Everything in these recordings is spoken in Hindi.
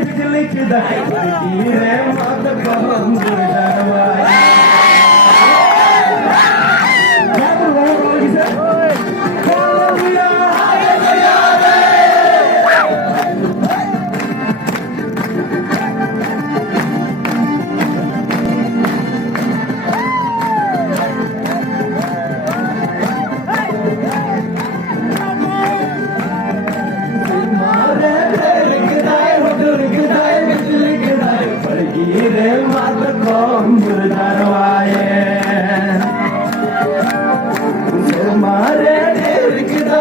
बिजली की रे मत कम जरवाए रे मत कम जरवाए मारे बिजली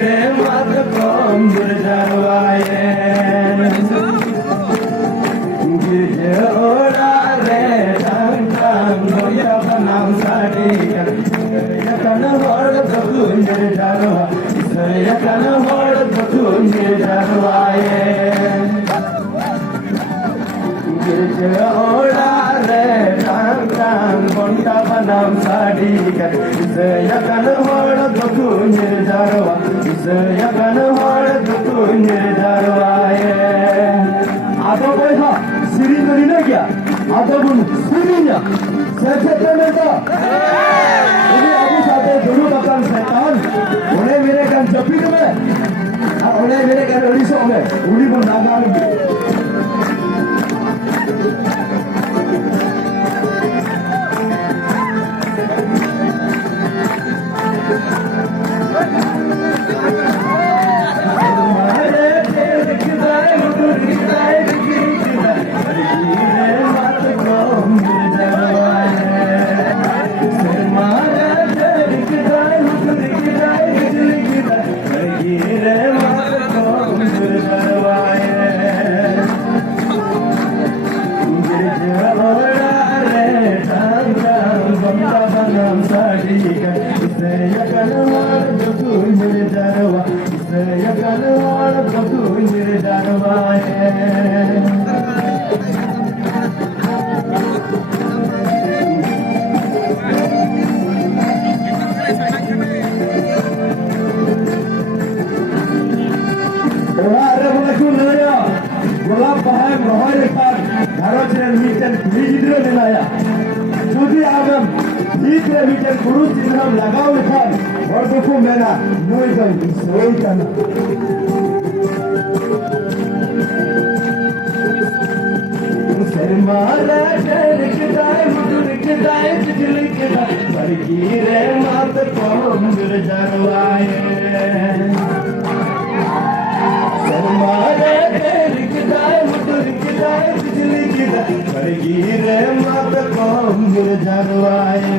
रे मत कम जरवाए ओड़ा रे टांग टांग गोया बनाम साड़ी यकन होड़ दकुंजर जरवा यकन होड़ दकुंजर जरवाए ओड़ा रे टांग टांग गोंटा बनाम साड़ी यकन होड़ दकुंजर जरवा यकन होड़ दकुंजर जरवाए आधा पैसा सीरी करी ना क्या आधा बुन सीरी ना सेक्रेटरी में तो उन्हें अभी साथे दोनों बकान शैतान उन्हें मेरे कान जपी में उन्हें मेरे कान ओडिशा में उन्हीं को नागार গোলাপ বাহায় রহয় রেখার ভারতের মিটেন ভিজিদ্র দিলায়া যদি আগাম ভিতরে মিটেন পুরুষ চিহ্ন লাগাও লেখান বর্দকু মেনা নই গাই সই কানা शर्माला लिखदाए लिखदाए लिखदाए बरकी रे मत कम जरवाए शर्माला लिखदाए लिखदाए लिखदाए बरकी रे मत कम जरवाए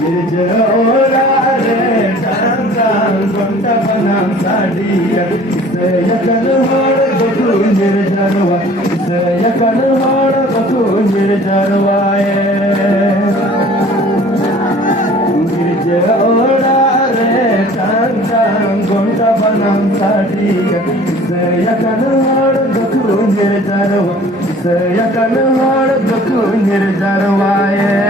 गिरजोरा रे टांग टांग गोंटा बनाम साड़ी यकन होड़ दकुंजर जरवा यकन होड़ दकुंजर जरवाए गिरजोरा रे टांग टांग गोंटा बनाम साड़ी यकन होड़ दकुंजर जरवा यकन होड़ दकुंजर जरवाए